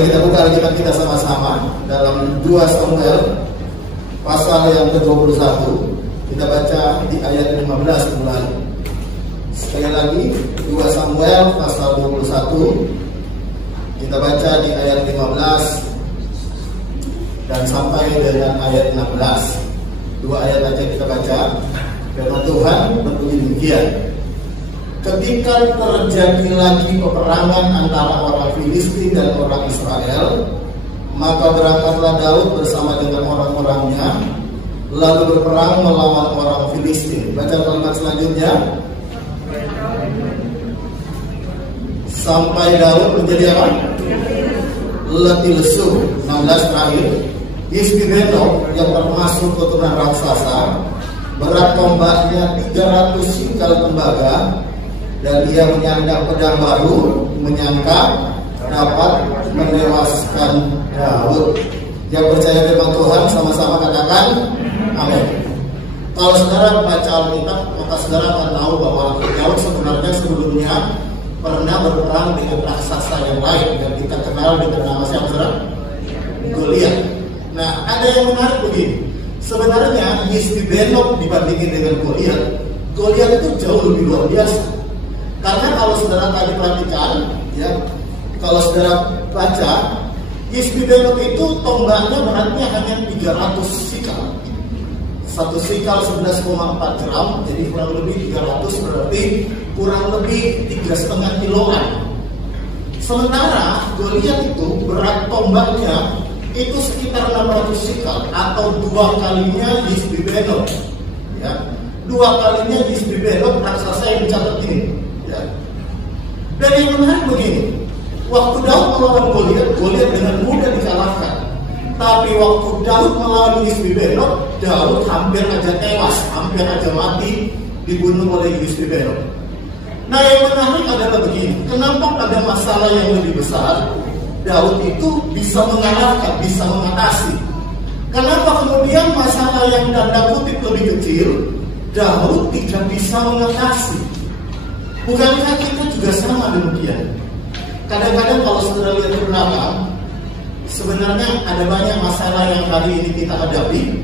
Mari kita buka Alkitab kita sama-sama dalam 2 Samuel pasal yang ke-21. Kita baca di ayat 15 mulai. Sekali lagi 2 Samuel pasal 21. Kita baca di ayat 15 dan sampai dengan ayat 16. 2 ayat aja kita baca. Firman Tuhan berbunyi demikian. Ketika terjadi lagi peperangan antara orang Filistin dan orang Israel, maka berangkatlah Daud bersama dengan orang-orangnya, lalu berperang melawan orang Filistin. Baca kalimat selanjutnya. Sampai Daud menjadi apa? Letih lesu. 16 terakhir. Isbi-Benob yang termasuk keturunan raksasa, berat tombaknya 300 sikal tembaga, dan dia menyandang pedang baru, menyangka dapat menewaskan Daud. Yang percaya firman Tuhan sama-sama katakan amin. Kalau saudara baca Alkitab, maka saudara akan tahu bahwa Daud sebenarnya sebelumnya pernah berperang dengan raksasa yang lain, dan kita kenal dengan nama siapa, saudara? Goliat. Nah, ada yang menarik begini. Sebenarnya Isbi-Benob dibandingin dengan Goliat itu jauh lebih luar biasa. Karena kalau saudara tadi perhatikan, ya, kalau saudara baca, Isbi-Benob itu tombaknya beratnya hanya 300 sikal. 1 sikal 11,4 gram, jadi kurang lebih 300, berarti kurang lebih 3,5 kiloan. Sementara Goliat itu berat tombaknya itu sekitar 600 sikal, atau 2 kalinya Isbi-Benob. Ya, 2 kalinya Isbi-Benob raksasa yang dicatat ini. Ya. Dan yang menarik begini, waktu Daud melawan Goliat dengan mudah dikalahkan. Tapi waktu Daud melawan Isbi-Benob, Daud hampir aja tewas, hampir aja mati, dibunuh oleh Isbi-Benob. Nah, yang menarik adalah begini, kenapa pada masalah yang lebih besar Daud itu bisa mengalahkan, bisa mengatasi? Kenapa kemudian masalah yang tanda kutip lebih kecil Daud tidak bisa mengatasi? Bukankah kita juga sama demikian? Kadang-kadang kalau saudara lihat ke belakang, sebenarnya ada banyak masalah yang hari ini kita hadapi,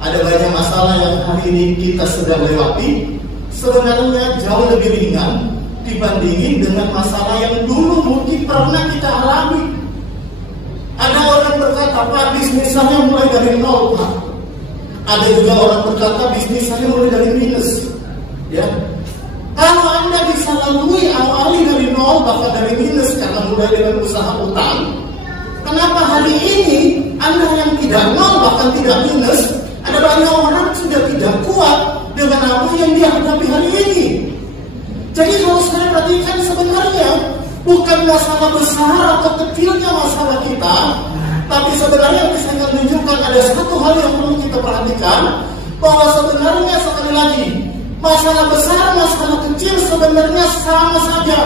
ada banyak masalah yang hari ini kita sedang lewati, sebenarnya jauh lebih ringan dibandingin dengan masalah yang dulu mungkin pernah kita alami. Ada orang berkata, Pak, bisnis saya mulai dari nol, Pak. Ada juga orang berkata, bisnis saya mulai dari minus. Ya, kalau Anda bisa lalui awali dari nol, bahkan dari minus karena mulai dengan usaha utang, kenapa hari ini Anda yang tidak nol, bahkan tidak minus, ada banyak orang sudah tidak kuat dengan apa yang dia hadapi hari ini? Jadi kalau saya perhatikan, sebenarnya bukan masalah besar atau kecilnya masalah kita, tapi sebenarnya bisa menunjukkan ada satu hal yang perlu kita perhatikan, bahwa sebenarnya sekali lagi, masalah besar, masalah kecil sebenarnya sama saja.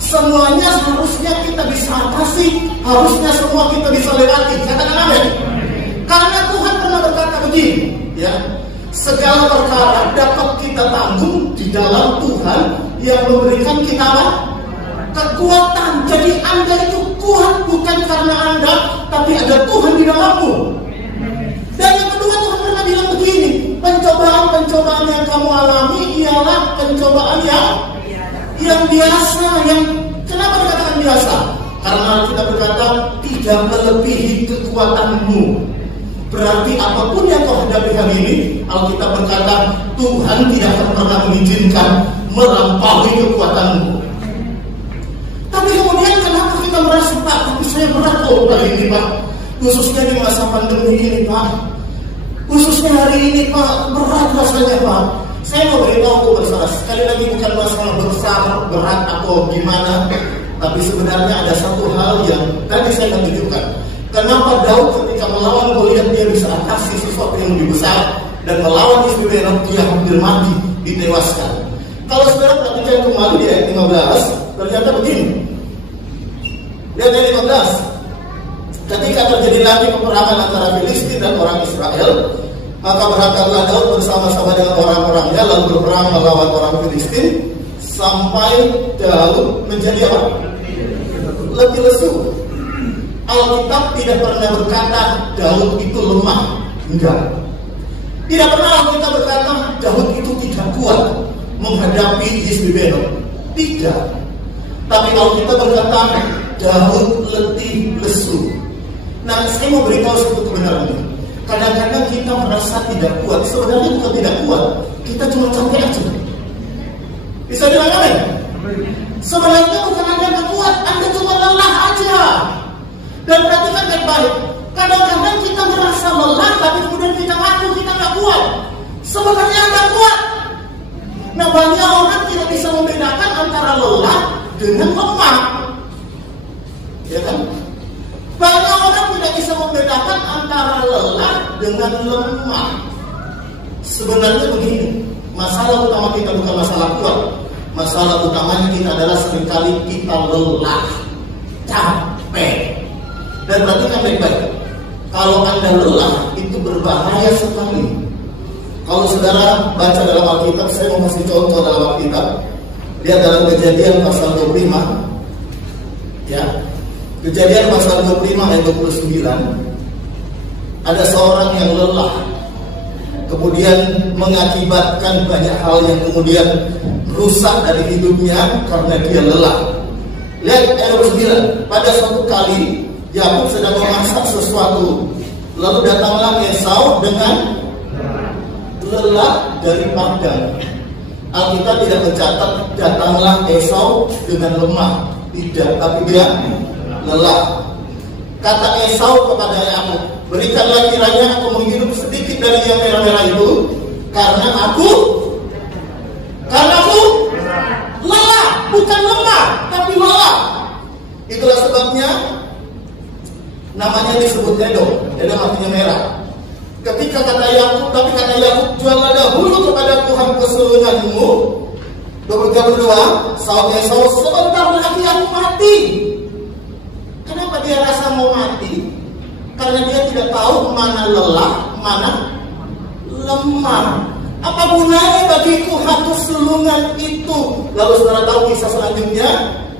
Semuanya harusnya kita bisa atasi, harusnya semua kita bisa lewati. Katakan amin. Karena Tuhan pernah berkata begini, ya, segala perkara dapat kita tanggung di dalam Tuhan yang memberikan kita apa? Kekuatan. Jadi Anda itu kuat bukan karena Anda, tapi ada Tuhan di dalammu. Dan yang kedua, Tuhan pernah bilang begini, pencobaan-pencobaan yang kamu alami ialah pencobaan yang biasa. Yang kenapa dikatakan biasa? Karena kita berkata tidak melebihi kekuatanmu. Berarti apapun yang kau hadapi hari ini, Alkitab berkata Tuhan tidak akan pernah mengizinkan melampaui kekuatanmu. Tapi kemudian kenapa kita merasa, Pak, tapi saya berat loh hari ini, Pak, khususnya di masa pandemi ini, Pak, khususnya hari ini, Pak, berat rasanya, Pak. Saya mau beritahu bersama, sekali lagi bukan masalah besar, berat atau gimana, tapi sebenarnya ada satu hal yang tadi saya akan tunjukkan. Kenapa Daud ketika melawan Goliat dia bisa atasi sesuatu yang lebih besar, dan melawan Isbi-Benob dia hampir mati, ditewaskan. Kalau saudara perhatikan kembali di ayat 15, ternyata begini. Lihat ayat 15. Ketika terjadi lagi peperangan antara Filistin dan orang Israel, maka berangkatlah Daud bersama-sama dengan orang-orangnya, lalu berperang melawan orang Filistin, sampai Daud menjadi apa? Letih lesu. Alkitab tidak pernah berkata Daud itu lemah. Enggak. Tidak pernah Alkitab berkata Daud itu tidak kuat menghadapi Isbibenob. Tidak. Tapi Alkitab berkata Daud letih lesu. Nah, saya mau beritahu satu kebenaran ini. Kadang-kadang kita merasa tidak kuat. Sebenarnya bukan tidak kuat, kita cuma capek aja. Bisa bilang amin? Sebenarnya bukan Anda yang kuat, Anda cuma lelah aja. Dan perhatikan baik-baik. Kadang-kadang kita merasa lelah, tapi kemudian kita ngaku kita nggak kuat. Sebenarnya Anda kuat. Nah, banyak orang tidak bisa membedakan antara lelah dengan lemah. Ya kan? Banyak orang tidak bisa membedakan antara lelah dengan lemah. Sebenarnya begini, masalah utama kita bukan masalah kuat. Masalah utamanya kita adalah seringkali kita lelah, capek. Dan perhatikan baik-baik, kalau Anda lelah, itu berbahaya sekali. Kalau saudara baca dalam Alkitab, saya mau kasih contoh dalam Alkitab. Lihat dalam Kejadian pasal 25. Ya, Kejadian pasal 25 ayat 29. Ada seorang yang lelah, kemudian mengakibatkan banyak hal yang kemudian rusak dari hidupnya karena dia lelah. Lihat ayat 29. Pada suatu kali Yakub sedang memasak sesuatu, lalu datanglah Esau dengan lelah dari padang. Alkitab tidak mencatat datanglah Esau dengan lemah, tidak, tapi dia lelah. Kata Esau kepada Yakub, berikanlah kiranya aku menghirup sedikit dari yang merah-merah itu, karena aku lelah, bukan lemah, tapi lelah. Itulah sebabnya namanya disebut Edom. Edom artinya merah. Ketika kata Yakub, juallah dahulu kepada Tuhan kesulunganmu. 22, saud Esau, sebentar lagi aku mati. Kenapa dia rasa mau mati? Karena dia tidak tahu mana lelah, mana lemah. Apa gunanya bagiku hak kesulungan itu? Lalu saudara tahu kisah selanjutnya,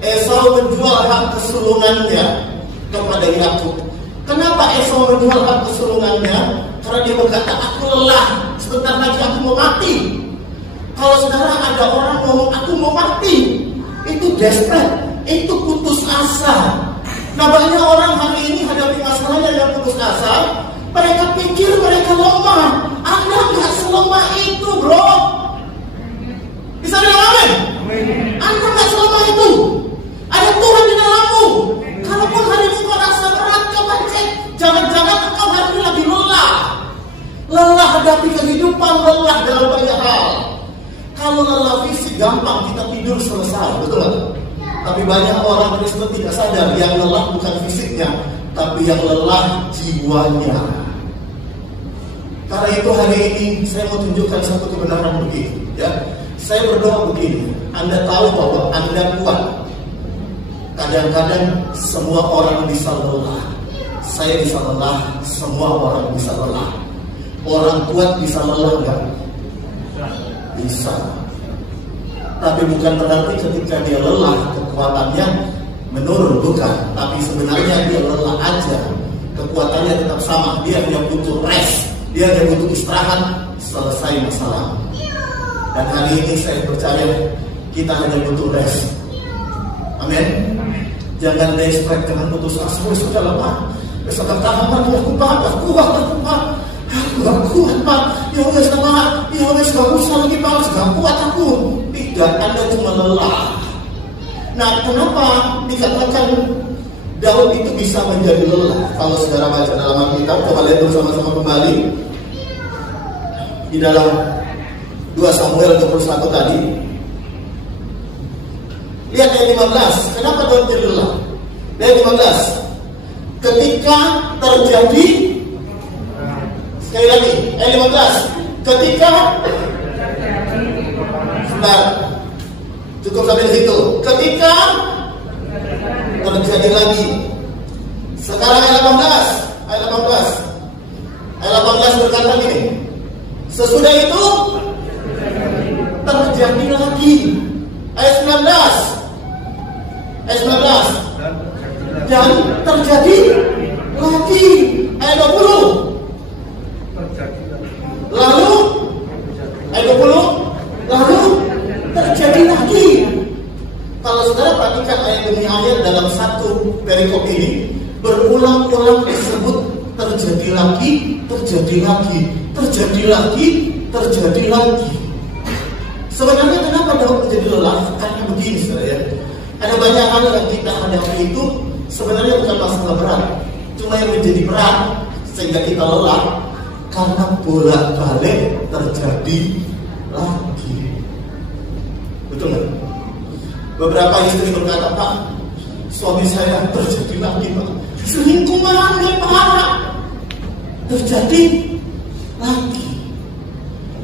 Esau menjual hak kesulungannya kepada Yakub. Kenapa Esau menjual hak kesulungannya? Karena dia berkata, aku lelah, sebentar lagi aku mau mati. Kalau saudara ada orang ngomong aku mau mati, itu desperate, itu putus asa. Nah, banyak orang hari ini hadapi masalahnya yang putus asa. Mereka pikir mereka lemah. Anda nggak selemah itu, bro. Bisa bilang amin? Anda nggak selemah itu. Ada Tuhan di dalammu. Kalaupun hari ini kau rasa berat, coba cek. Jangan-jangan engkau hari ini lagi lelah. Lelah hadapi kehidupan, lelah dalam banyak hal. Kalau lelah fisik gampang, kita tidur selesai, betul nggak? Tapi banyak orang Kristen tidak sadar yang lelah bukan fisiknya, tapi yang lelah jiwanya. Karena itu hari ini saya mau tunjukkan satu kebenaran begini, ya. Saya berdoa begini, Anda tahu bahwa Anda kuat. Kadang-kadang semua orang bisa lelah. Saya bisa lelah, semua orang bisa lelah. Orang kuat bisa lelah enggak? Bisa. Tapi bukan berarti ketika dia lelah kekuatannya menurun, bukan. Tapi sebenarnya dia lelah aja, kekuatannya tetap sama. Dia hanya butuh rest, dia hanya butuh istirahat, selesai masalah. Dan hari ini saya percaya kita hanya butuh rest. Amin. Jangan desperate dengan putus asa. Sudah lemah, besok tahan, aku kuat, aku gak kuat, Pak. Ya wes, Pak. Ya wes, gak usah lagi, Pak. Gak kuat aku. Tidak, Anda cuma lelah. Nah, kenapa dikatakan Daud itu bisa menjadi lelah? Kalau saudara baca dalam Alkitab, coba lihat bersama-sama kembali di dalam 2 Samuel 21 tadi. Lihat ayat 15. Kenapa Daud jadi lelah? Ayat 15. Ketika terjadi, sekali lagi, ayat 15. Ketika, sebentar, cukup sampai di situ. Ketika terjadi lagi. Sekarang ayat 18. Ayat 18. Ayat 18 berkata gini. Sesudah itu terjadi lagi. Ayat 19. Ayat 19. dan terjadi lagi. Ayat 20. Lalu ayat 20, lalu terjadi lagi. Kalau saudara perhatikan ayat demi ayat dalam satu perikop ini, berulang-ulang disebut terjadi lagi, terjadi lagi, terjadi lagi, terjadi lagi. Sebenarnya kenapa Daud menjadi lelah? Karena begini saudara ya. Ada banyak hal yang kita hadapi itu sebenarnya bukan masalah berat. Cuma yang menjadi berat sehingga kita lelah karena bolak-balik terjadi lagi. Betul nggak? Beberapa istri berkata, Pak, suami saya terjadi lagi, Pak. Selingkuh lagi, Pak. Terjadi lagi.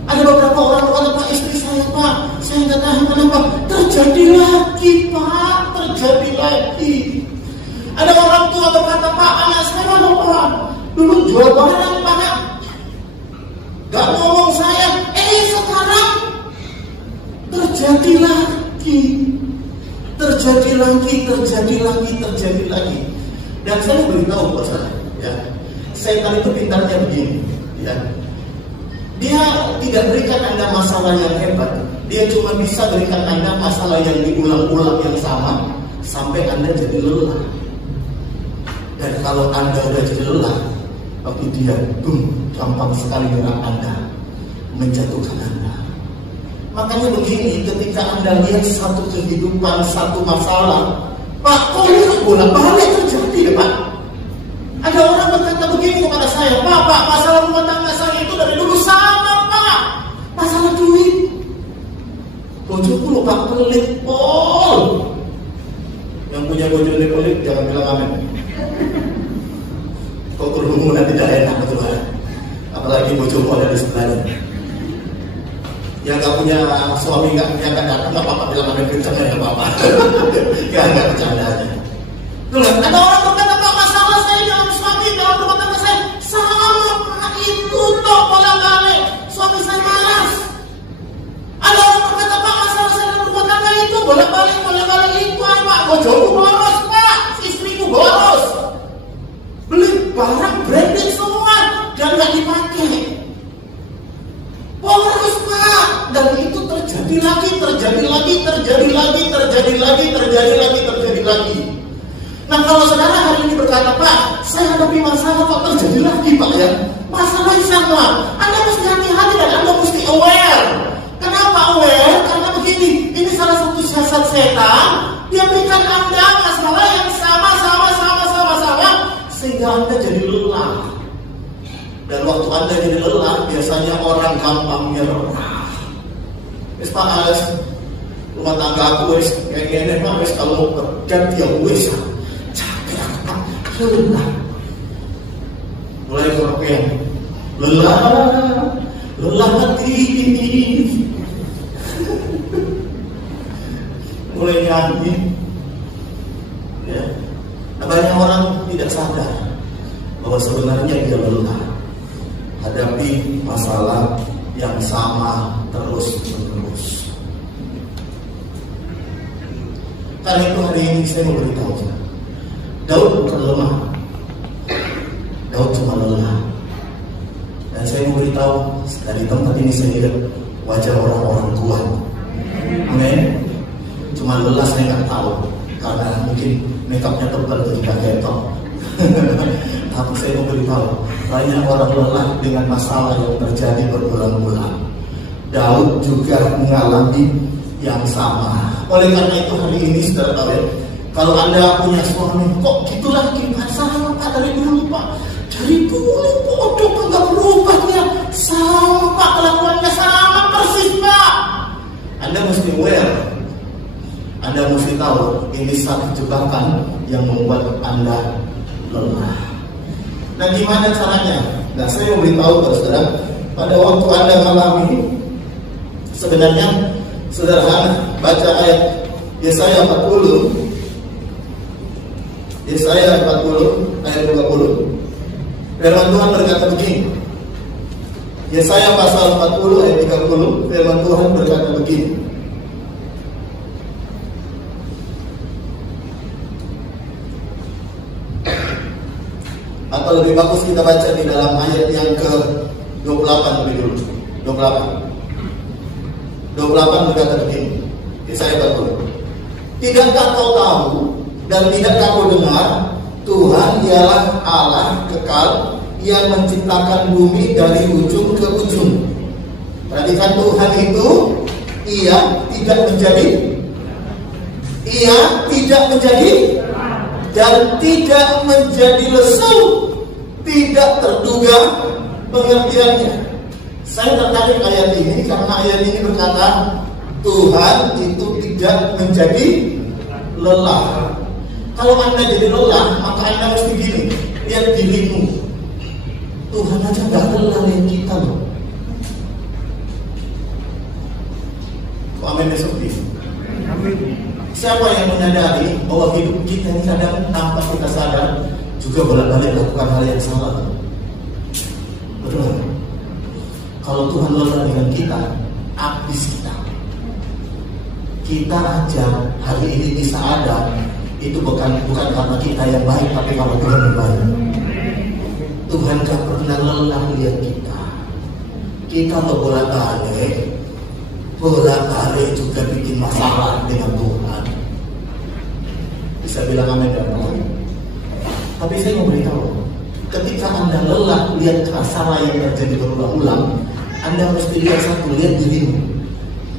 Ada beberapa orang berkata, Pak, istri saya, Pak, saya nggak tahan kenapa. Terjadi lagi, Pak. Terjadi lagi. Ada orang tua berkata, Pak, anak saya loh, Pak, dulu jual barang, Pak, gak ngomong saya. Sekarang terjadi lagi. Terjadi lagi, terjadi lagi, terjadi lagi. Dan saya mau beritahu buat saya, ya, setan itu pintarnya begini, ya. Dia tidak berikan Anda masalah yang hebat. Dia cuma bisa berikan Anda masalah yang diulang-ulang yang sama sampai Anda jadi lelah. Dan kalau Anda udah jadi lelah, waktu dia gampang sekali menyerang Anda, menjatuhkan Anda. Makanya begini, ketika Anda lihat satu kehidupan, satu masalah, Pak, kok ini bolak-balik terjadi ya, Pak? Ada orang berkata begini kepada saya, Pak, masalah rumah tangga saya itu dari dulu sama, Pak. Masalah duit. Bojoku loh, Pak, pelit, Pol. Yang punya bojo pelit, jangan bilang amin. Kok kerumunan tidak enak, betul kan? Apalagi bojoku ada di sebelahnya. Yang gak punya suami, yang gak datang, gak apa-apa, bilang amin kencang ya, gak apa-apa. Ya, gak bercanda aja. Ada orang berkata, Pak, masalah saya dalam suami, dalam rumah tangga saya sama, Pak, itu toh bolak-balik. Suami saya malas. Ada orang berkata, Pak, masalah saya dalam rumah tangga itu bolak-balik itu, Pak. Bojoku boros, Pak, istriku boros. Beli barang branded semua dan gak dipakai. Boros, Pak. Dan itu terjadi lagi, terjadi lagi, terjadi lagi, terjadi lagi, terjadi lagi, terjadi lagi. Nah, kalau saudara hari ini berkata, Pak, saya hadapi masalah kok terjadi lagi, Pak, ya. Masalah sama. Anda mesti hati-hati dan Anda mesti aware. Kenapa aware? Karena begini, ini salah satu siasat setan. Dia berikan Anda masalah yang sama, sehingga Anda jadi lelah. Dan waktu Anda jadi lelah, biasanya orang gampang nyerah. Wis Pak, rumah tangga aku wis kayak gini, Pak, wis kalau mau kerja dia wis lelah. Mulai pakai lelah hati. Mulai nyanyi. Ya. Banyak orang tidak sadar bahwa sebenarnya dia lelah hadapi masalah yang sama terus-menerus. Karena itu hari ini saya mau beritahu, Daud bukan lemah. Daud cuma lelah. Dan saya mau beritahu, dari tempat ini saya lihat wajah orang-orang kuat. Amin. Cuma lelah saya nggak tahu, karena mungkin makeupnya tebal ketika ketok. Tapi saya mau beritahu, banyak orang lelah dengan masalah yang terjadi berulang-ulang. Daud juga mengalami yang sama. Oleh karena itu hari ini saudara tahu ya, kalau Anda punya suami, kok gitu lagi, Pak, sama Pak dari dulu, Pak. Dari dulu bodoh Pak, gak berubah dia. Sama Pak, kelakuannya sama persis, Pak. Anda mesti aware. Anda mesti tahu, ini satu jebakan yang membuat Anda lelah. Nah, gimana caranya? Nah, saya mau beritahu kepada saudara, pada waktu Anda mengalami, sebenarnya sederhana, baca ayat Yesaya 40. Yesaya 40 ayat 20. Firman Tuhan berkata begini. Yesaya pasal 40 ayat 30, firman Tuhan berkata begini. lebih bagus kita baca di dalam ayat yang ke-28 lebih dulu. 28 berkata begini. Saya baca. Tidakkah kau tahu dan tidakkah kau dengar, Tuhan ialah Allah kekal yang menciptakan bumi dari ujung ke ujung. Perhatikan, Tuhan itu Ia tidak menjadi dan tidak menjadi lesu, tidak terduga pengertiannya. Saya tertarik ayat ini karena ayat ini berkata Tuhan itu tidak menjadi lelah. Kalau Anda jadi lelah, maka Anda mesti gini, lihat dirimu. Tuhan aja gak lelah lihat kita loh. Amin besok ini. Siapa yang menyadari bahwa hidup kita ini kadang tanpa kita sadar juga bolak-balik lakukan hal yang salah? Betul. Kalau Tuhan lelah dengan kita, habis kita. Kita aja hari ini bisa ada, itu bukan karena kita yang baik, tapi karena Tuhan yang baik. Tuhan gak pernah lelah lihat kita. Kita bolak-balik juga bikin masalah dengan Tuhan. Bisa bilang amin dan amin. Tapi saya mau beritahu, ketika Anda lelah lihat masalah yang terjadi berulang-ulang, Anda mesti lihat dirimu.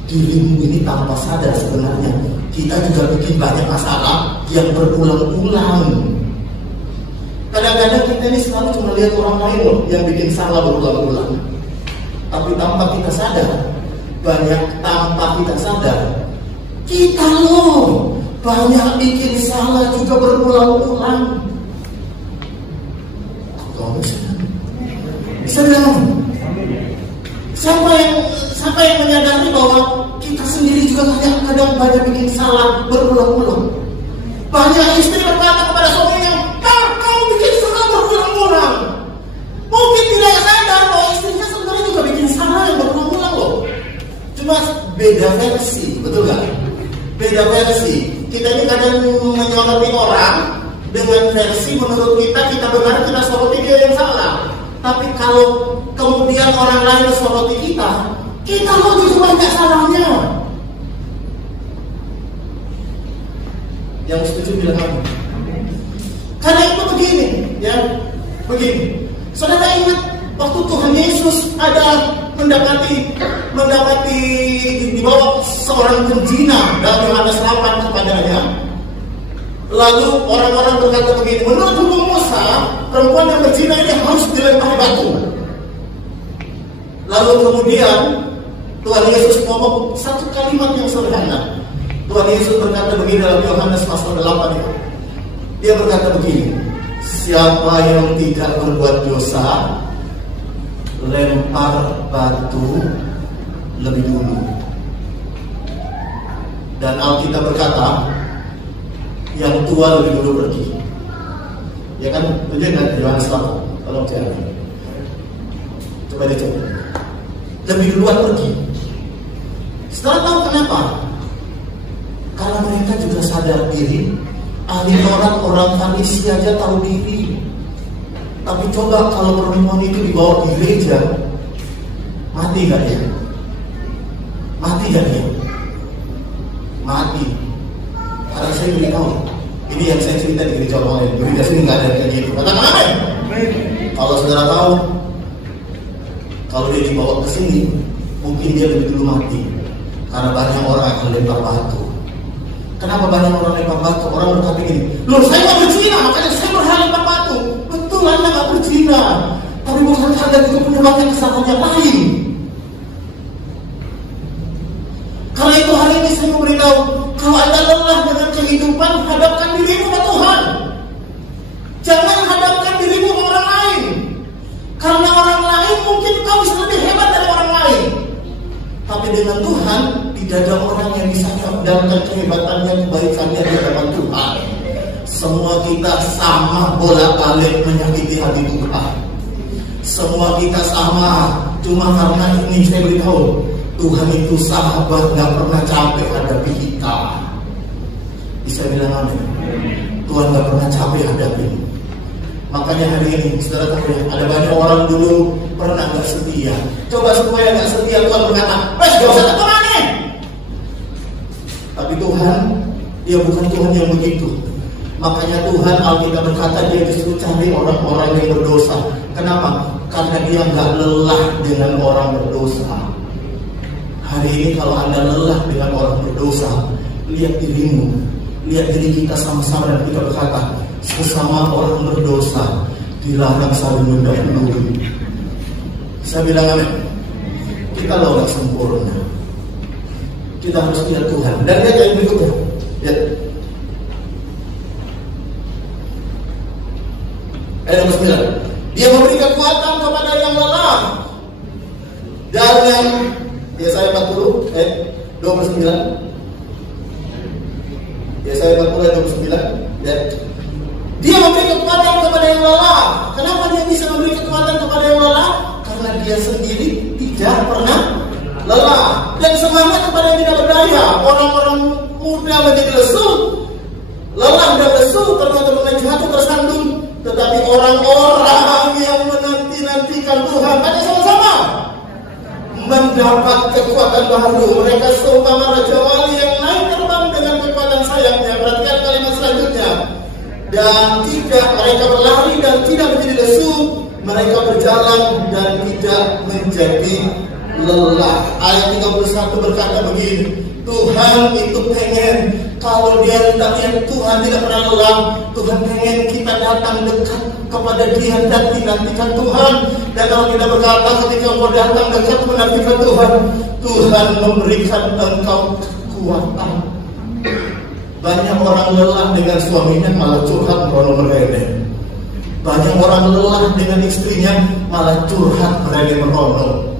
Dirimu ini tanpa sadar sebenarnya kita juga bikin banyak masalah yang berulang-ulang. Kadang-kadang kita ini selalu cuma lihat orang lain loh yang bikin salah berulang-ulang. Tapi tanpa kita sadar, kita loh banyak bikin salah juga berulang-ulang. Sedang siapa yang menyadari bahwa kita sendiri juga kadang-kadang banyak bikin salah berulang-ulang. Banyak istri berkata kepada suaminya, kau bikin salah berulang-ulang. Mungkin tidak sadar bahwa istrinya sebenarnya juga bikin salah yang berulang-ulang loh. Cuma beda versi, betul gak? Beda versi. Kita ini kadang menyoroti orang dengan versi menurut kita benar, kita soroti dia yang salah. Tapi kalau kemudian orang lain mensoroti kita mau justru banyak salahnya. Yang setuju bilang apa? Karena itu begini. Saudara ingat waktu Tuhan Yesus ada mendapati dibawa seorang penjina dalam Yohanes 8 kepadanya. Lalu orang-orang berkata begini, menurut hukum Musa, perempuan yang berzina ini harus dilempari batu. Lalu kemudian Tuhan Yesus ngomong satu kalimat yang sederhana. Tuhan Yesus berkata begini dalam Yohanes pasal 8 itu. Dia berkata begini, siapa yang tidak berbuat dosa, lempar batu lebih dulu. Dan Alkitab berkata, yang tua lebih dulu pergi. Ya kan? Tunjuk kan Yohanes 8. Tolong cari. Coba dicoba. Lebih duluan pergi. Setelah tahu kenapa? Karena mereka juga sadar diri. Ahli Taurat orang Farisi aja tahu diri. Tapi coba kalau perempuan itu dibawa ke gereja, mati gak dia? Mati. Karena saya beritahu, ini yang saya cerita di gereja orang lain. Gereja sini nggak ada kayak gitu. Katakan amin. Kalau saudara tahu, kalau dia dibawa ke sini, mungkin dia lebih dulu mati. Karena banyak orang akan lempar batu. Kenapa banyak orang lempar batu? Orang berkata gini, loh saya nggak berzina, makanya saya berhak lempar batu. Betul, Anda nggak berzina, tapi bukan Anda juga punya banyak kesalahan yang lain. Karena itu hari ini saya mau beritahu, kalau Anda lelah dengan kehidupan, hadapkan dirimu ke Tuhan. Jangan hadapkan dirimu ke orang lain. Karena orang lain mungkin kau bisa lebih hebat dari orang lain. Tapi dengan Tuhan, tidak ada orang yang bisa mendapatkan kehebatannya, kebaikannya di hadapan Tuhan. Semua kita sama bolak-balik menyakiti hati Tuhan. Semua kita sama. Cuma karena ini saya beritahu, Tuhan itu sahabat, gak pernah capek hadapi kita. Bisa bilang amin. Tuhan gak pernah capek hadapi. Makanya hari ini, saudara tahu, ada banyak orang dulu pernah nggak setia. Coba supaya nggak setia, Tuhan berkata, "Wes, gak usah temani." Tapi Tuhan, Dia bukan Tuhan yang begitu. Makanya Tuhan Alkitab berkata Dia disuruh cari orang-orang yang berdosa. Kenapa? Karena Dia nggak lelah dengan orang berdosa. Hari ini kalau Anda lelah dengan orang berdosa, lihat dirimu, lihat diri kita sama-sama, dan kita berkata, sesama orang berdosa dilarang saling mendahului. Saya bilang amin. Kita loh nggak sempurna. Kita harus lihat Tuhan. Dan lihat yang berikutnya. Lihat. Ayat nomor 9. Dia memberi kekuatan kepada yang lelah. Dan yang Yesaya 40 ayat 29. Yesaya 40 ayat 29. Lihat. Dia memberi kekuatan kepada yang lelah. Kenapa Dia bisa memberi kekuatan kepada yang lelah? Karena Dia sendiri tidak pernah lelah. Dan semangat kepada yang tidak berdaya. Orang-orang muda menjadi lesu, lelah dan lesu karena teman jatuh tersandung. Tetapi orang-orang yang menanti-nantikan Tuhan, ada sama-sama mendapat kekuatan baru. Mereka seumpama raja wali yang naik terbang dengan kekuatan sayapnya. Perhatikan kalimat selanjutnya. Dan tidak, mereka berlari dan tidak menjadi lesu. Mereka berjalan dan tidak menjadi lelah. Ayat 31 berkata begini, Tuhan itu pengen, kalau Dia tidak lihat Tuhan tidak pernah lelah, Tuhan pengen kita datang dekat kepada Dia dan dinantikan Tuhan. Dan kalau kita berkata ketika engkau datang dekat menantikan Tuhan, Tuhan memberikan engkau kekuatan. Banyak orang lelah dengan suaminya malah curhat merono-merono. Banyak orang lelah dengan istrinya malah curhat merono.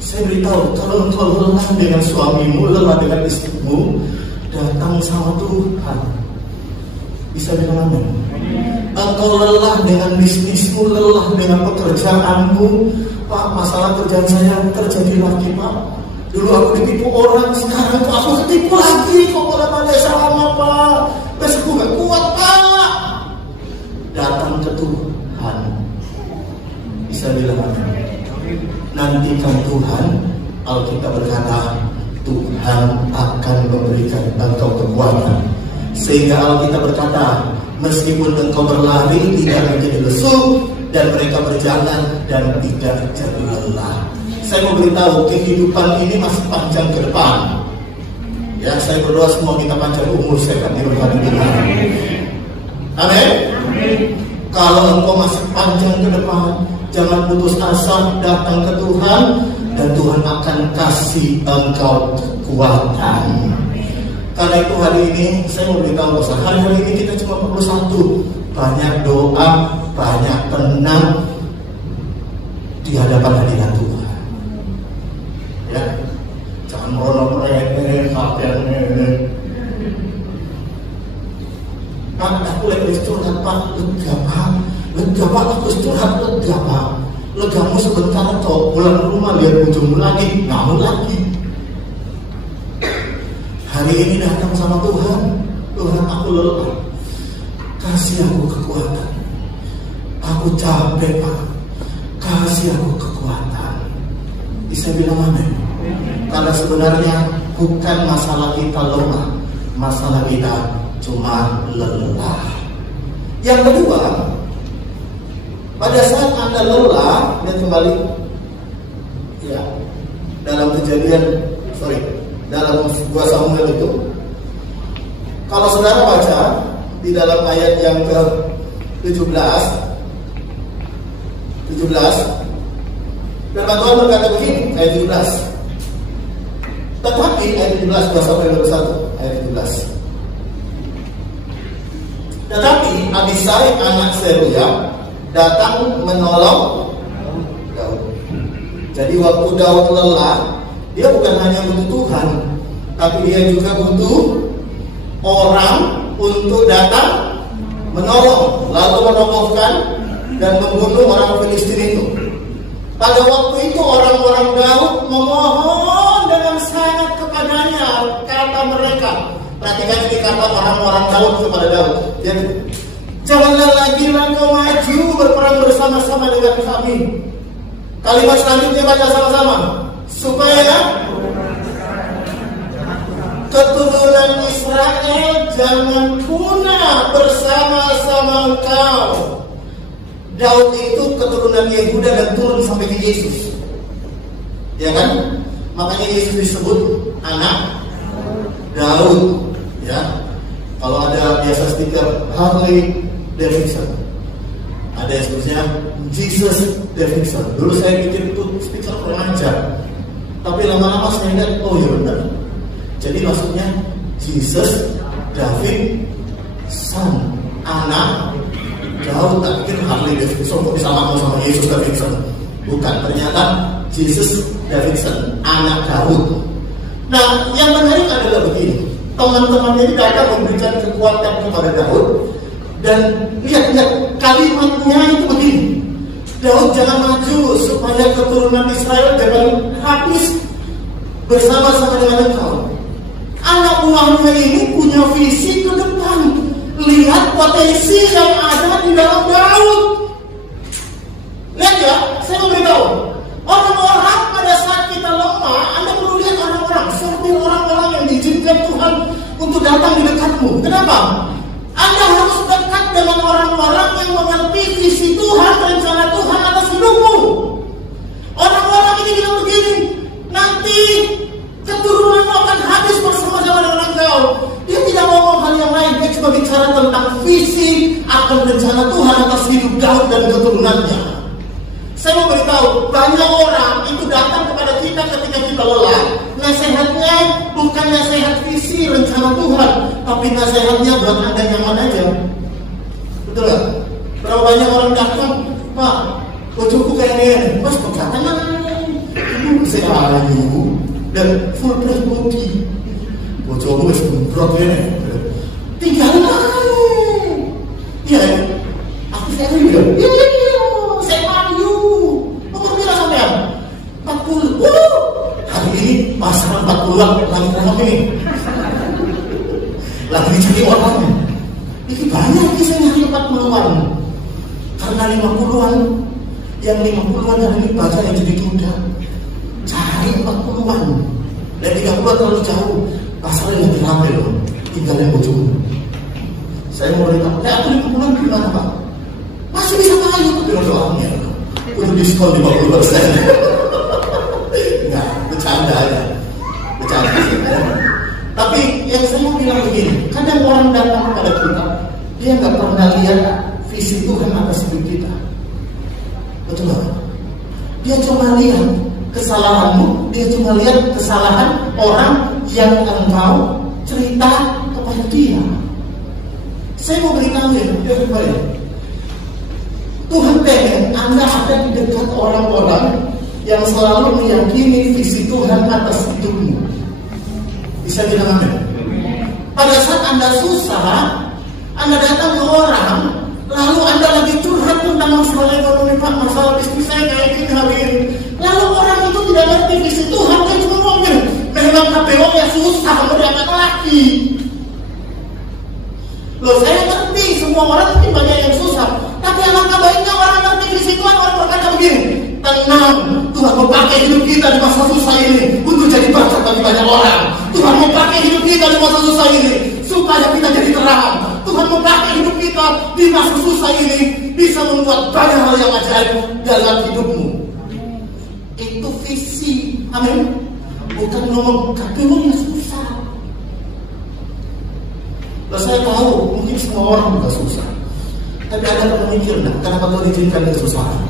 Saya beritahu, kalau engkau lelah dengan suamimu, lelah dengan istrimu, datang sama Tuhan. Bisa bilang amin. Engkau lelah dengan bisnismu, lelah dengan pekerjaanmu. Pak, masalah kerjaan saya terjadi lagi, Pak. Dulu aku ditipu orang, sekarang kok aku ketipu lagi. Kok boleh-boleh sama, Pak? Besok aku gak kuat, Pak. Datang ke Tuhan. Bisa bilang amin. Nantikan Tuhan. Alkitab berkata Tuhan akan memberikan engkau kekuatan. Sehingga Alkitab berkata, meskipun engkau berlari tidak menjadi lesu, dan mereka berjalan dan tidak jadi lelah. Saya mau beritahu, kehidupan ini masih panjang ke depan. Ya, saya berdoa semua kita panjang umur, saya akan diberkati Tuhan. Amin. Kalau engkau masih panjang ke depan, jangan putus asa, datang ke Tuhan, dan Tuhan akan kasih engkau kekuatan. Karena itu hari ini saya mau beritahu, hari-hari ini kita cuma perlu satu, banyak doa, banyak tenang di hadapan hadirat Tuhan. Ya, jangan merono-merene, kakeknya. Pak, aku lagi curhat, Pak, lega Pak, aku curhat, lega Pak. Legamu sebentar toh, pulang rumah lihat ujungmu lagi, ngamu lagi. Hari ini datang sama Tuhan, Tuhan aku lelah, kasih aku kekuatan. Aku capek Pak, kasih aku kekuatan. Bisa bilang amin. Karena sebenarnya bukan masalah kita lemah, masalah kita cuma lelah. Yang kedua, pada saat Anda lelah, dan kembali ya dalam dalam 2 Samuel itu, kalau saudara baca di dalam ayat yang ke-17, firman Tuhan berkata begini, ayat 17. Tetapi ayat 17, 2 Samuel 21 ayat 17. Tetapi Abisai anak Seruya datang menolong Daud. Jadi waktu Daud lelah, dia bukan hanya butuh Tuhan, tapi dia juga butuh orang untuk datang menolong, lalu merobohkan dan membunuh orang Filistin itu. Pada waktu itu orang-orang Daud memohon dengan sangat kepadanya, kata mereka. Perhatikan ini kata orang-orang Daud kepada Daud. Jadi, Janganlah lagi engkau maju berperang bersama-sama dengan kami. Kalimat selanjutnya baca sama-sama. Supaya keturunan Israel jangan punah bersama-sama engkau. Daud itu keturunan Yehuda dan turun sampai ke Yesus. Ya kan? Makanya Yesus disebut anak Daud. Ya. Kalau ada biasa stiker Harley Davidson, ada yang sebutnya Jesus Davidson. Dulu saya pikir itu stiker kurang ajar, tapi lama-lama saya lihat, oh ya benar. Jadi maksudnya Jesus David Son, anak Daud. Tak pikir Harley Davidson kok bisa ngomong sama Yesus Davidson. Bukan, ternyata Jesus Davidson, anak Daud. Nah, yang menarik adalah begini. Teman-temannya ini datang memberikan kekuatan kepada Daud. Dan lihat kalimatnya itu begini. Daud jangan maju supaya keturunan Israel jangan habis bersama-sama dengan engkau. Anak buahnya ini punya visi ke depan. Lihat potensi yang ada di dalam Daud. Lihat ya, saya memberitahu. Orang-orang pada saat kita lemah, Anda perlu lihat orang-orang. Seperti orang-orang yang diizinkan Tuhan untuk datang di dekatmu. Kenapa? Anda harus dekat dengan orang-orang yang mengerti visi Tuhan, rencana Tuhan atas hidupmu. Orang-orang ini bilang begini, nanti keturunanmu akan habis bersama-sama dengan engkau. Dia tidak ngomong hal yang lain, dia cuma bicara tentang visi akan rencana Tuhan atas hidup Daud dan keturunannya. Saya mau beritahu, banyak orang itu datang kepada kita ketika kita lelah. Nasihatnya bukan nasihat visi rencana Tuhan, tapi nasihatnya buat Anda nyaman aja. Betul gak? Berapa banyak orang datang, Pak, bojoku kayak gini, Mas katanya itu saya ayu dan full press body. Bojoku wis gembrot gini, tinggalin aja. Iya, aku saya ayu. Saya ayu. Umur berapa sampean? 40. Hari ini pasangan 40-an lagi rame. Lagi dicari orang. Ini banyak kisahnya hari 40-an. Karena 50-an, yang 50-an hari ini baca yang jadi duda. Cari 40-an. Dan 30-an terlalu jauh. Pasangan lagi rame loh. Tinggalin bojomu. Saya mau beritahu, aku 50-an gimana Pak? Masih bisa kayu dengan doanya. Udah diskon 50%. Enggak, bercanda aja. Bercanda sih. Tapi yang saya mau bilang begini, kadang orang datang kepada kita, dia nggak pernah lihat visi Tuhan atas hidup kita. Betul nggak? Dia cuma lihat kesalahanmu, dia cuma lihat kesalahan orang yang engkau cerita kepada dia. Saya mau beritahu ya, Tuhan pengen Anda ada di dekat orang-orang yang selalu meyakini visi Tuhan atas hidupmu. Bisa bilang amin? Pada saat Anda susah, Anda datang ke orang, lalu Anda lagi curhat tentang masalah ekonomi, Pak, masalah bisnis saya kayak gini hari ini. Lalu orang itu tidak ngerti visi Tuhan, dia cuma ngomong, memang KPO-nya susah, mau diangkat lagi. Loh, saya ngerti semua orang mungkin banyak yang susah, tapi alangkah baiknya orang ngerti visi Tuhan. Orang berkata begini, tenang, Tuhan mau pakai hidup kita di masa susah ini untuk jadi berkat bagi banyak orang. Tuhan mau pakai hidup kita di masa susah ini supaya kita jadi terang. Tuhan mau pakai hidup kita di masa susah ini bisa membuat banyak hal yang ajaib dalam hidupmu. Itu visi, amin. Bukan ngomong KPU yang susah. Nah, saya tahu mungkin semua orang juga susah, tapi Anda memikir, nah, kenapa Tuhan izinkan kesusahan?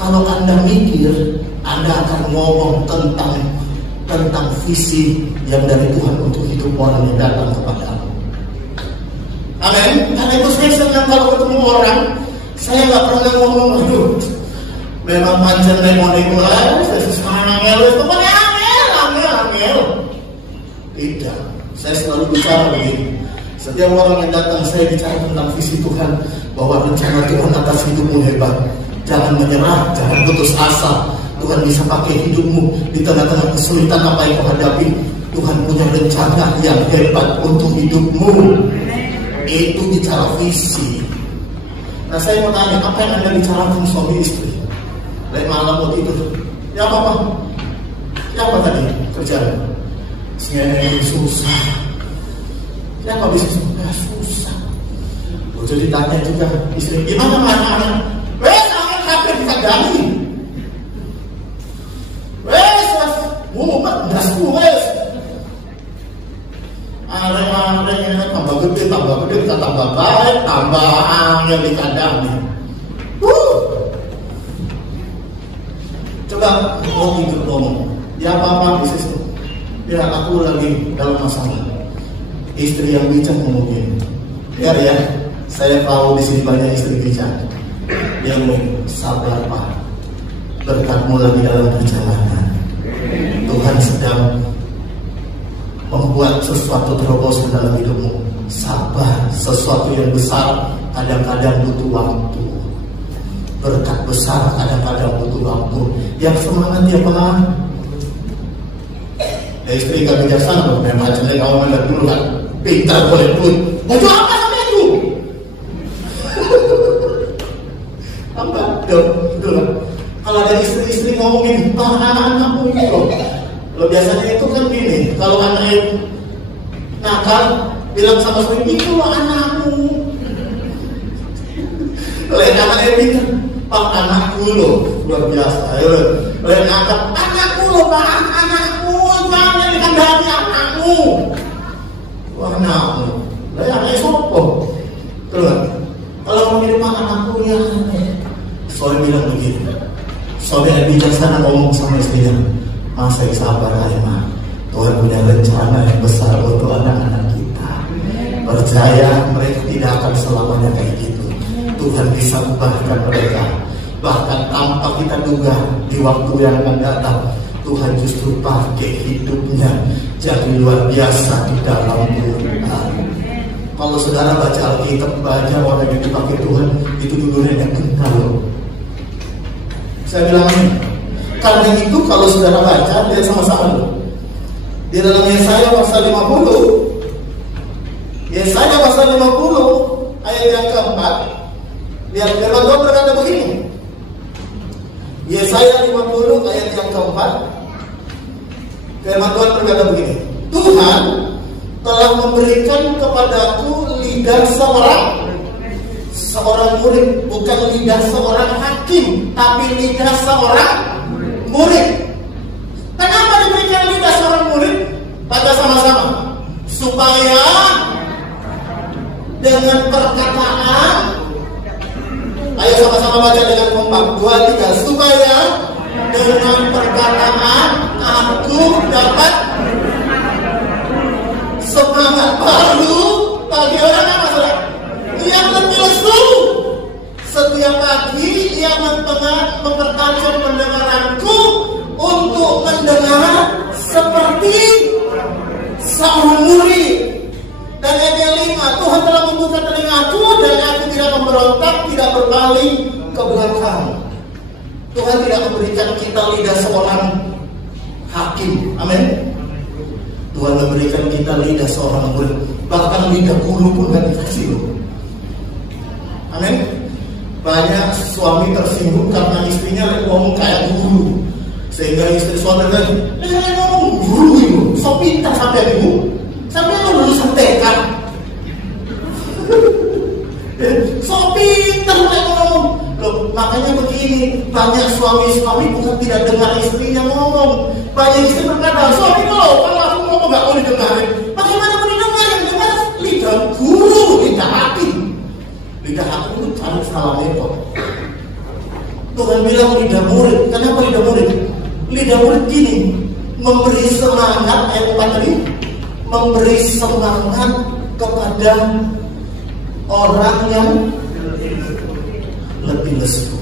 Kalau Anda mikir, Anda akan ngomong tentang visi yang dari Tuhan untuk hidup orang yang datang kepada Anda. Amin. Karena itu saya senang kalau ketemu orang, saya nggak pernah ngomong, aduh, memang panjang lemon-lemon, saya susah angel, pokoknya angel. Tidak, saya selalu bicara begini. Setiap orang yang datang, saya bicara tentang visi Tuhan, bahwa rencana Tuhan atas hidupmu hebat. Jangan menyerah, jangan putus asa. Tuhan bisa pakai hidupmu di tengah-tengah kesulitan apa yang kau hadapi. Tuhan punya rencana yang hebat untuk hidupmu. Itu bicara visi. Nah saya mau tanya, apa yang Anda bicarakan suami istri? Lain malam mau tidur, ya apa? Ya apa tadi kerjaan? Ini susah. Ya apa bisnis? Ya susah. Jadi tanya juga istri, gimana anak-anak? Anak hampir dikandani. Beras wes. Areng-areng tambah gede, tambah baik, tambah angin dikandani. Coba mau tidur ngomong, ya apa bisnis? Ya aku lagi dalam masalah. Istri yang bijak ngomong gini. Ya, saya tahu di sini banyak istri bijak. Dia ngomong, sabar Pak, berkatmu lagi dalam perjalanan. Tuhan sedang membuat sesuatu terobosan dalam hidupmu. Sabar, sesuatu yang besar kadang-kadang butuh waktu. Berkat besar kadang-kadang butuh waktu. Yang semangat ya Pak. Ya istri gak bijaksana, memang macamnya kamu melihat dulu kan. Pintar boleh duit. Mau jual apa sampai itu? Apa? Betul kan? Kalau ada istri-istri ngomongin, anak-anakmu ini loh. Kalau biasanya itu kan gini, kalau anaknya nakal, bilang sama suami, itu loh anakmu. Lain anaknya pintar, Pak anakku loh, luar biasa. Lain anakku loh Pak, anakku, jangan dikandani anakmu. Wah anakmu, lain anaknya sopo. Terus, kalau mau ngirim anakku ya anaknya. Soalnya bilang begini, soalnya bijaksana ngomong sama istrinya, masa sabar ayah, Tuhan punya rencana yang besar untuk anak-anak kita. Percaya mereka tidak akan selamanya kayak gitu. Tuhan bisa ubahkan mereka. Bahkan tanpa kita duga, di waktu yang akan datang, Tuhan justru pakai hidupnya jadi luar biasa di dalam Tuhan. Kalau saudara baca Alkitab, baca orang yang dipakai Tuhan, itu dulunya yang kental. Saya bilang ini, karena itu kalau saudara baca, lihat sama-sama di dalam Yesaya pasal 50, Yesaya pasal 50 ayat yang keempat, lihat firman Tuhan berkata begini. Yesaya 50 ayat yang keempat, firman Tuhan berkata begini, Tuhan telah memberikan kepadaku lidah seorang murid, bukan lidah seorang hakim, tapi lidah seorang murid. Kenapa diberikan lidah seorang murid? Baca sama-sama. Supaya dengan perkataan, ayo sama-sama baca dengan kompak, 2, 3. Supaya dengan perkataan aku dapat semangat baru bagi orang apa saudara? Yang lebih lesu. Setiap pagi ia mempertajam pendengaranku untuk mendengar seperti seorang murid. Dan ayat yang 5, Tuhan telah membuka telingaku dan aku tidak memberontak, tidak berpaling ke belakang. Tuhan tidak memberikan kita lidah seorang hakim. Amin. Tuhan memberikan kita lidah seorang murid. Bahkan lidah guru pun gak dikasih loh. Amin. Banyak suami tersinggung karena istrinya ngomong kayak guru, sehingga istri suami lagi ngomong guru itu, so pintar sampai ibu, sampai lulusan TK, so pintar ngomong. Loh, makanya begini, banyak suami-suami bukan tidak dengar istrinya ngomong. Banyak istri berkata, suami lo kalau aku ngomong gak mau didengarin. Bagaimana mau didengarin? Dengar lidah guru, lidah hakim. Lidah hakim itu cari salah metode. Tuhan bilang lidah murid. Kenapa lidah murid? Lidah murid gini, memberi semangat, tadi, memberi semangat kepada orang yang lebih lesu.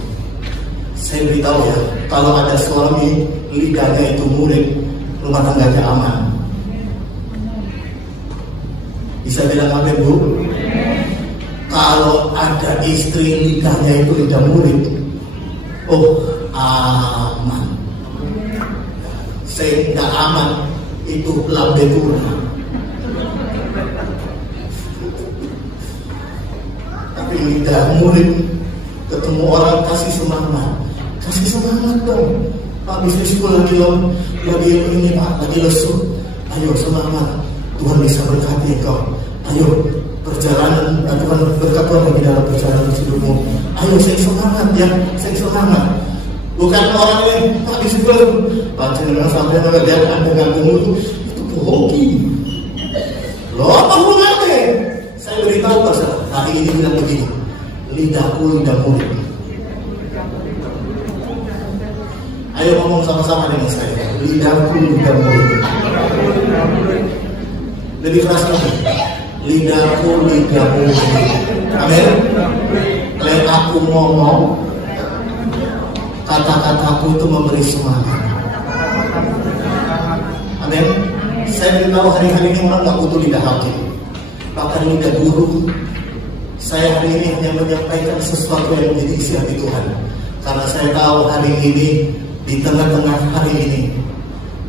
Saya beritahu ya, kalau ada suami lidahnya itu murid, rumah tangganya aman. Bisa bilang apa Bu? Kalau ada istri lidahnya itu lidah murid, oh aman. Saya tidak aman, itu lambe kurang. Tapi lidah murid Ketemu orang kasih semangat dong. Pak bisnis lagi ini Pak, lagi lesu. Ayo semangat, Tuhan bisa berkati kau. Ayo perjalanan, Tuhan berkati bagi dalam perjalanan hidupmu. Ayo saya semangat ya, saya semangat. Bukan orang yang Pak bisnis Pak jangan sampai melihat Anda ganggu itu hoki. Loh apa hubungannya? Saya beritahu pasal hari ini bilang begini, lidahku lidah murid. Ayo ngomong sama-sama dengan saya. Lidahku lidah murid. Lebih keras lagi. Lidahku lidah murid. Amin. Kalau aku ngomong, kata-kataku itu memberi semangat. Amin. Saya beritahu hari-hari ini orang tak butuh lidah hakim, bahkan lidah guru. Saya hari ini hanya menyampaikan sesuatu yang menjadi isi hati Tuhan, karena saya tahu hari ini, di tengah-tengah hari ini,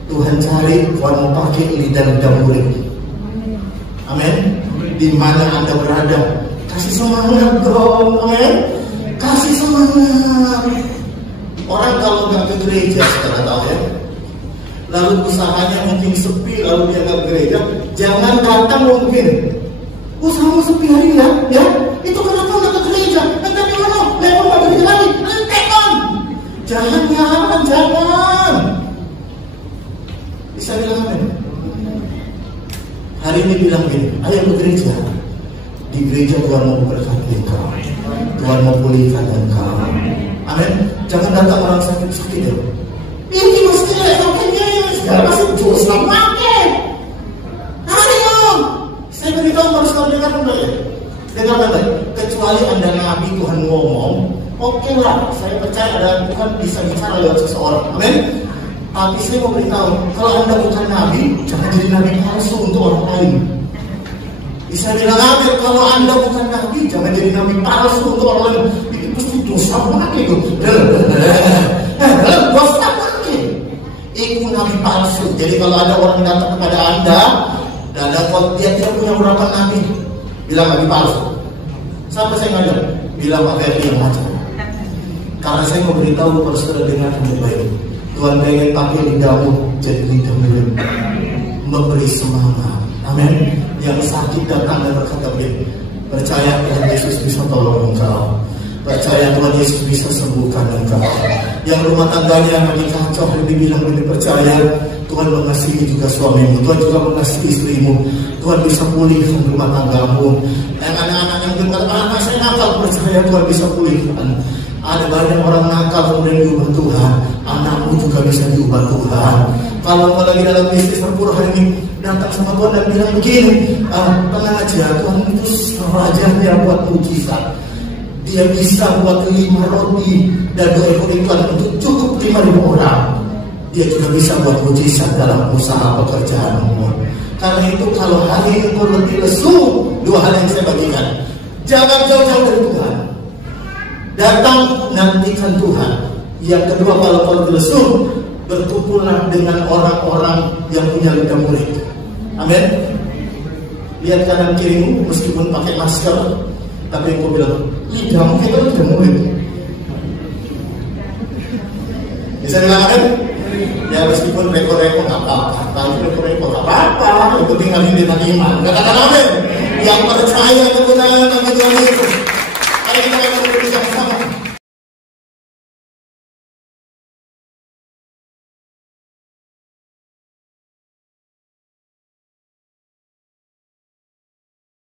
Tuhan cari, Tuhan mau pakai lidah-lidah murid. Amin. Di mana Anda berada, kasih semangat dong. Amin. Kasih semangat. Orang kalau nggak ke gereja, sekarang tahu ya, lalu usahanya mungkin sepi, lalu dia nggak ke gereja, jangan datang mungkin. Usahamu sepi hari ini ya, itu kenapa nggak ke gereja? Nanti ngomong, lewat nggak ke gereja lagi, lentekan. Jangan. Bisa bilang amin. Hari ini bilang gini, ayo ke gereja. Di gereja Tuhan mau berkati engkau, Tuhan mau pulihkan engkau. Amin. Jangan datang orang sakit-sakit ya. Ini mesti sakitnya, sekarang masih jurus pakai. Ayo, saya beritahu harus kau dengar baik. Dengar baik. Kecuali Anda nabi Tuhan ngomong, oke lah, saya percaya ada Tuhan bisa bicara lewat seseorang. Amin. Tapi saya mau beritahu, kalau Anda bukan nabi, jangan jadi nabi palsu untuk orang lain. Bisa bilang amin, kalau Anda bukan nabi, jangan jadi nabi palsu untuk orang lain. Itu pasti dosa banget itu. Dosa banget. Itu nabi palsu. Jadi kalau ada orang datang kepada Anda, dan kalau dia tidak punya berapa nabi, bilang nabi palsu. Sampai saya ngajak, bilang pakai yang macam. Karena saya mau beritahu kepada saudara dengar yang baik. Tuhan pengen pakai lidahmu jadi lidah murid, memberi semangat. Amin. Yang sakit datang dan berkata begini, percaya Tuhan Yesus bisa tolong engkau, percaya Tuhan Yesus bisa sembuhkan engkau. Yang rumah tangganya lagi kacau, dibilang lebih percaya Tuhan mengasihi juga suamimu, Tuhan juga mengasihi istrimu, Tuhan bisa pulihkan rumah tanggamu. Yang anak-anak yang berkata, anak saya nakal, percaya Tuhan bisa pulihkan. Ada banyak orang nakal kemudian diubah Tuhan, anakmu juga bisa diubah Tuhan. Kalau kau lagi dalam bisnis terpuruk hari ini, datang sama Tuhan dan bilang begini, tenang aja, Tuhan itu rajanya buat mujizat. Dia bisa buat 5 roti dan 2 ekor ikan untuk cukup 5.000 orang. Dia juga bisa buat mujizat dalam usaha pekerjaanmu. Karena itu kalau hari ini kau letih lesu, 2 hal yang saya bagikan. Jangan jauh-jauh dari Tuhan. Datang nantikan Tuhan. Yang kedua, kalau kau lesu, berkumpullah dengan orang-orang yang punya lidah murid. Amin. Lihat kanan kirimu, meskipun pakai masker, tapi kau bilang lidahmu kayak lidah murid. Bisa bilang amin? Ya meskipun rekor-rekor nggak apa-apa, tapi rekor-rekor nggak apa-apa. Itu tinggal di iman. Katakan amin. Yang percaya kebenaran Tuhan Yesus.